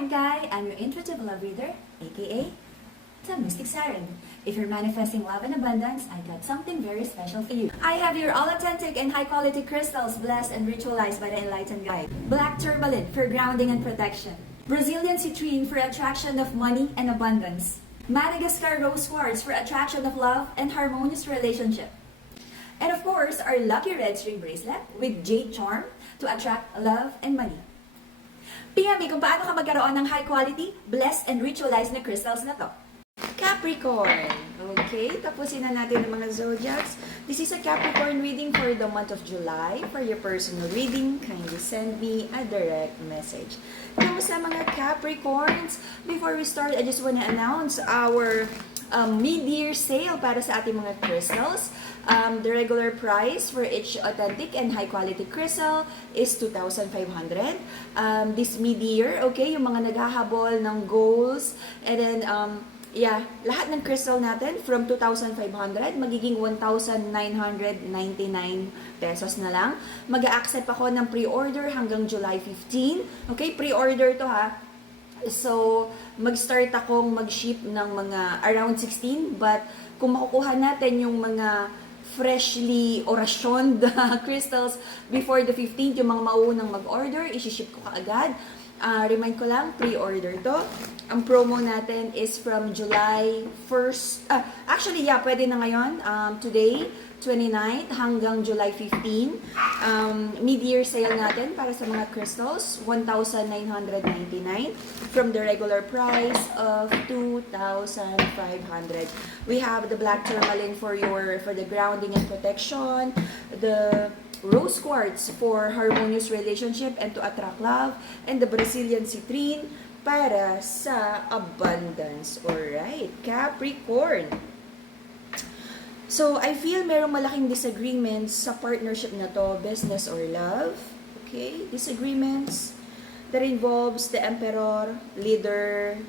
I'm Kai. I'm your intuitive love reader, aka the Mystic Siren. If you're manifesting love and abundance, I got something very special for you. I have your all-authentic and high-quality crystals blessed and ritualized by the Enlightened Guide. Black tourmaline for grounding and protection. Brazilian citrine for attraction of money and abundance. Madagascar rose quartz for attraction of love and harmonious relationship. And of course, our lucky red string bracelet with jade charm to attract love and money. PM kung paano ka magkaroon ng high quality, blessed and ritualized na crystals na to. Capricorn. Okay, tapusin na natin ang mga zodiacs. This is a Capricorn reading for the month of July. For your personal reading, kindly send me a direct message. Kamusta mga Capricorns? Before we start, I just want to announce our mid-year sale para sa ating mga crystals. The regular price for each authentic and high-quality crystal is 2,500. This mid-year, okay, yung mga naghahabol ng goals, and then, lahat ng crystal natin from 2,500 magiging 1,999 pesos na lang. Mag-a-accept ako ng pre-order hanggang July 15. Okay, pre-order to ha. So, mag-start akong mag-ship ng mga around 16, but kung makukuha natin yung mga freshly orationed crystals before the 15th, yung mga maunang mag-order, isi-ship ko kaagad. Remind ko lang, pre-order to. Ang promo natin is from July 1st. Pwede na ngayon. Today, 29 hanggang July 15. Mid-year sale natin para sa mga crystals, 1,999 from the regular price of 2,500. We have the black tourmaline for the grounding and protection, the rose quartz for harmonious relationship and to attract love, and the Brazilian citrine para sa abundance. Alright, Capricorn. So, I feel merong malaking disagreements sa partnership na to, business or love. Okay, disagreements that involves the emperor, leader,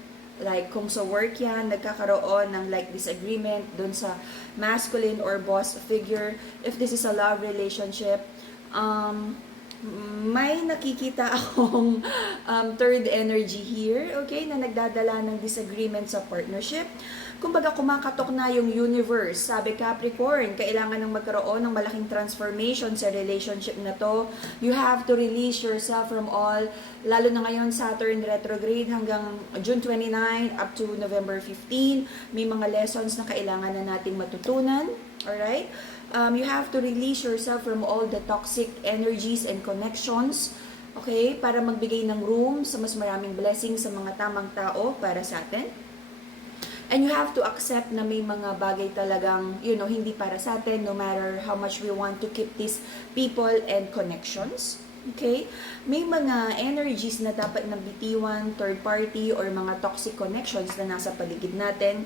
like kung sa work yan, nagkakaroon ng like disagreement dun sa masculine or boss figure. If this is a love relationship, may nakikita akong third energy here, okay, na nagdadala ng disagreement sa partnership. Kumbaga, kumakatok na yung universe. Sabi Capricorn, kailangan ng magkaroon ng malaking transformation sa relationship na to. You have to release yourself from all, lalo na ngayon Saturn retrograde hanggang June 29 up to November 15. May mga lessons na kailangan na nating matutunan. Alright? You have to release yourself from all the toxic energies and connections. Okay? Para magbigay ng room sa mas maraming blessings sa mga tamang tao para sa atin. And you have to accept na may mga bagay talagang, hindi para sa atin, no matter how much we want to keep these people and connections. Okay? May mga energies na dapat nabitiwan, third party, or mga toxic connections na nasa paligid natin.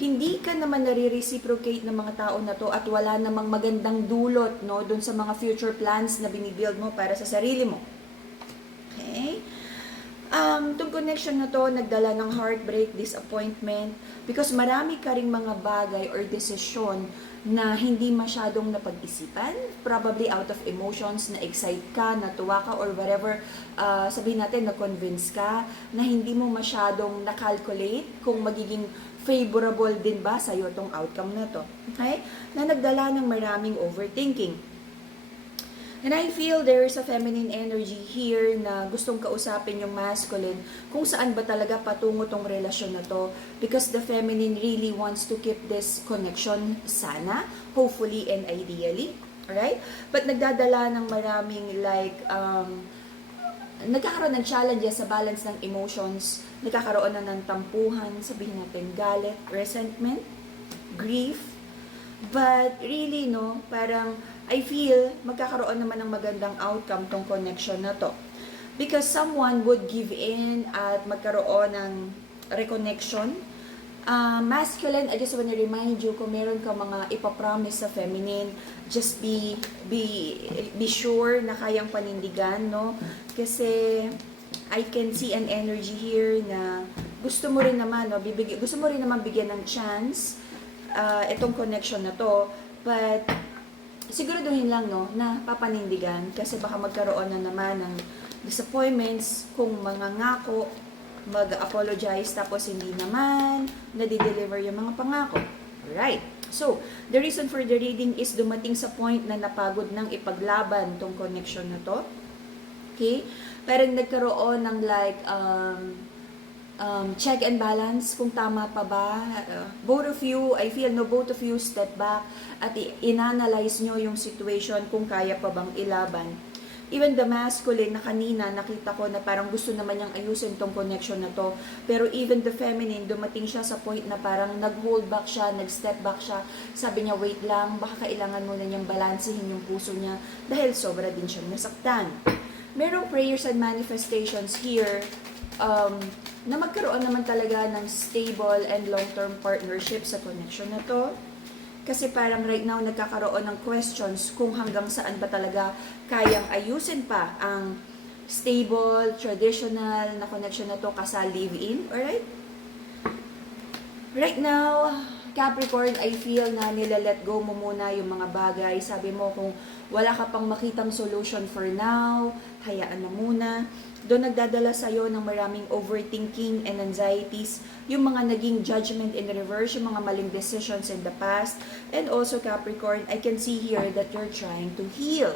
Hindi ka naman nare-reciprocate ng mga tao na to at wala namang magandang dulot, no, dun sa mga future plans na binibuild mo para sa sarili mo. Okay? Itong connection na to, nagdala ng heartbreak, disappointment, because marami ka ring mga bagay or desisyon na hindi masyadong napag-isipan, probably out of emotions, na-excite ka, natuwa ka, or whatever, sabihin natin, na-convince ka, na hindi mo masyadong na-calculate kung magiging favorable din ba sa'yo itong outcome na to. Okay? Na nagdala ng maraming overthinking. And I feel there's a feminine energy here na gustong kausapin yung masculine kung saan ba talaga patungo tong relasyon na to, because the feminine really wants to keep this connection sana, hopefully and ideally. Alright? But nagdadala ng maraming nagkakaroon ng challenges sa balance ng emotions, nagkakaroon na ng tampuhan, sabihin natin galit, resentment, grief. But really, parang I feel magkakaroon naman ng magandang outcome tong connection na to. Because someone would give in at magkaroon ng reconnection. Masculine, I just want to remind you, kung meron ka mga ipapromise sa feminine, just be sure na kayang panindigan, no? Kasi I can see an energy here na gusto mo rin naman, gusto mo rin naman bigyan ng chance itong connection na to, but siguraduhin lang, na papanindigan, kasi baka magkaroon na naman ng disappointments kung mga ngako mag-apologize tapos hindi naman nadi-deliver yung mga pangako. Alright. So, the reason for the reading is dumating sa point na napagod nang ipaglaban tong connection na to. Okay? Parang nagkaroon ng like, check and balance kung tama pa ba. Both of you, I feel no, both of you step back at inanalyze nyo yung situation kung kaya pa bang ilaban. Even the masculine na kanina, nakita ko na parang gusto naman niyang ayusin tong connection na to. Pero even the feminine, dumating siya sa point na parang nag-hold back siya, nag-step back siya. Sabi niya, wait lang, baka kailangan muna niyang balansehin yung puso niya dahil sobra din siyang nasaktan. Merong prayers and manifestations here na magkaroon naman talaga ng stable and long-term partnership sa connection na to. Kasi parang right now nagkakaroon ng questions kung hanggang saan ba talaga kayang ayusin pa ang stable, traditional na connection na to kasal live-in, alright? Right now, Capricorn, I feel na nila-let go mo muna yung mga bagay. Sabi mo kung wala ka pang makitang solution for now, hayaan na muna. Doon nagdadala sa'yo ng maraming overthinking and anxieties, yung mga naging judgment in reverse, yung mga maling decisions in the past. And also Capricorn, I can see here that you're trying to heal.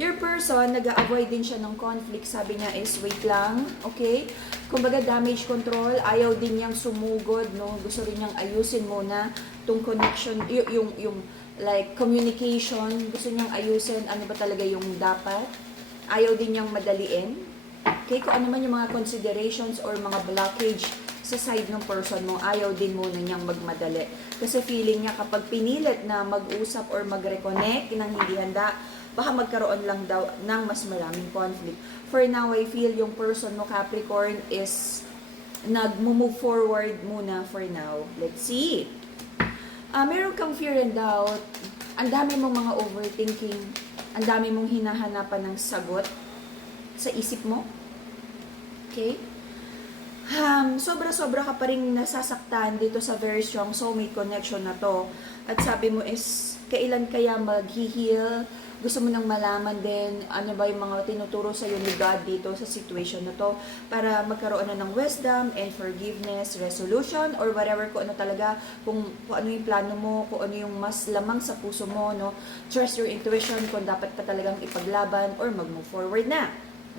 Your person, nag-a-avoid din siya ng conflict, sabi niya is, wait lang, okay? Kumbaga damage control, ayaw din niyang sumugod, no? Gusto rin niyang ayusin muna tong connection, yung like communication, gusto niyang ayusin, ano ba talaga yung dapat? Ayaw din niyang madaliin. Okay, kung ano man yung mga considerations or mga blockage sa side ng person mo, ayaw din muna niyang magmadali. Kasi feeling niya kapag pinilit na mag-usap or mag-reconnect nang hindi handa, baka magkaroon lang daw ng mas maraming conflict. For now, I feel yung person mo, Capricorn, is nag-move forward muna for now. Let's see. Meron kang fear and doubt. Ang dami mong mga overthinking. Ang dami mong hinahanapan ng sagot sa isip mo. Okay? Sobra-sobra ka pa rin nasasaktan dito sa very strong soulmate connection na to. At sabi mo is, kailan kaya mag-heal? Gusto mo nang malaman din ano ba yung mga tinuturo sa iyo ni God dito sa situation na to para magkaroon na ng wisdom and forgiveness, resolution, or whatever kung ano talaga, kung ano yung plano mo, kung ano yung mas lamang sa puso mo, no? Trust your intuition kung dapat pa talagang ipaglaban or mag-move forward na.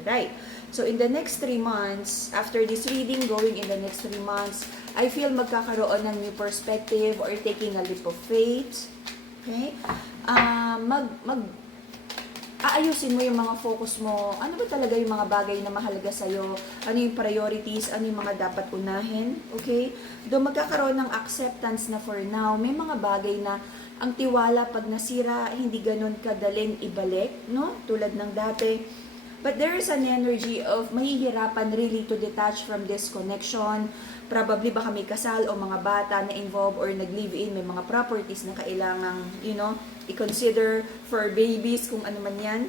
Right. So in the next 3 months, after this reading, going in the next 3 months, I feel magkakaroon ng new perspective or taking a leap of faith. Okay? Aayusin mo yung mga focus mo. Ano ba talaga yung mga bagay na mahalaga sa'yo? Ano yung priorities? Ano yung mga dapat unahin? Okay? Doon magkakaroon ng acceptance na for now, may mga bagay na ang tiwala pag nasira, hindi ganun kadaling ibalik, no? Tulad ng dati. But there is an energy of mahihirapan really to detach from this connection. Probably baka may kasal o mga bata na involved or nag-live-in, may mga properties na kailangang, i-consider for babies, kung ano man yan.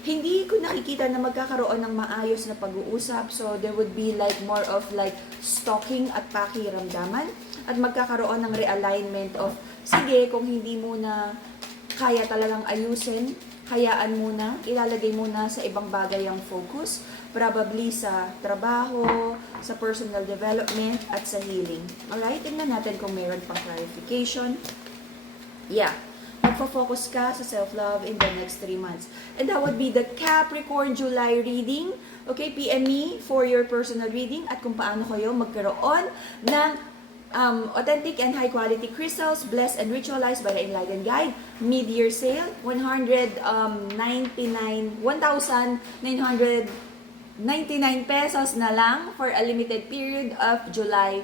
Hindi ko nakikita na magkakaroon ng maayos na pag-uusap. So, there would be like more of like stalking at pakiramdaman. At magkakaroon ng realignment of, sige, kung hindi mo na kaya talagang ayusin, hayaan muna, ilalagay muna sa ibang bagay ang focus, probably sa trabaho, sa personal development, at sa healing. Alright, tingnan natin kung meron pang clarification. Yeah, magfo-focus ka sa self-love in the next 3 months. And that would be the Capricorn July reading. Okay, PM me for your personal reading at kung paano kayo magkaroon ng authentic and high quality crystals blessed and ritualized by the Enlightened Guide. Mid-year sale, 1,999 pesos na lang for a limited period of July,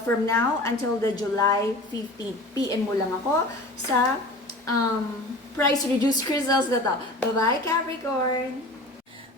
from now until the July 15th. PM mo lang ako sa price reduced crystals na to. Bye-bye, Capricorn!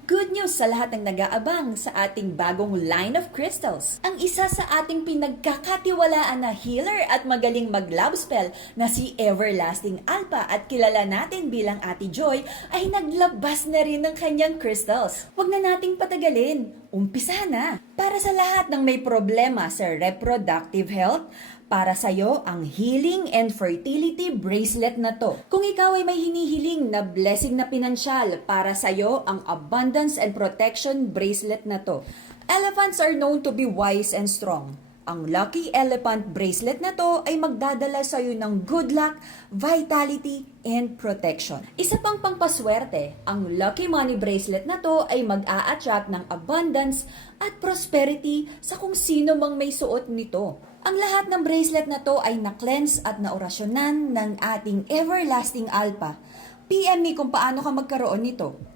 Good news sa lahat ng nag-aabang sa ating bagong line of crystals. Ang isa sa ating pinagkakatiwalaan na healer at magaling mag-love spell na si Everlasting Alpha at kilala natin bilang Ate Joy ay naglabas na rin ng kanyang crystals. Huwag na nating patagalin. Umpisa na! Para sa lahat ng may problema sa reproductive health, para sa'yo ang Healing and Fertility Bracelet na to. Kung ikaw ay may hinihiling na blessing na pinansyal, para sa'yo ang Abundance and Protection Bracelet na to. Elephants are known to be wise and strong. Ang Lucky Elephant bracelet na to ay magdadala sa iyo ng good luck, vitality, and protection. Isa pang pampaswerte, ang Lucky Money bracelet na to ay mag-a-attract ng abundance at prosperity sa kung sino mang may suot nito. Ang lahat ng bracelet na to ay na-cleanse at naorasyonan ng ating everlasting alpha. PM me kung paano ka magkaroon nito.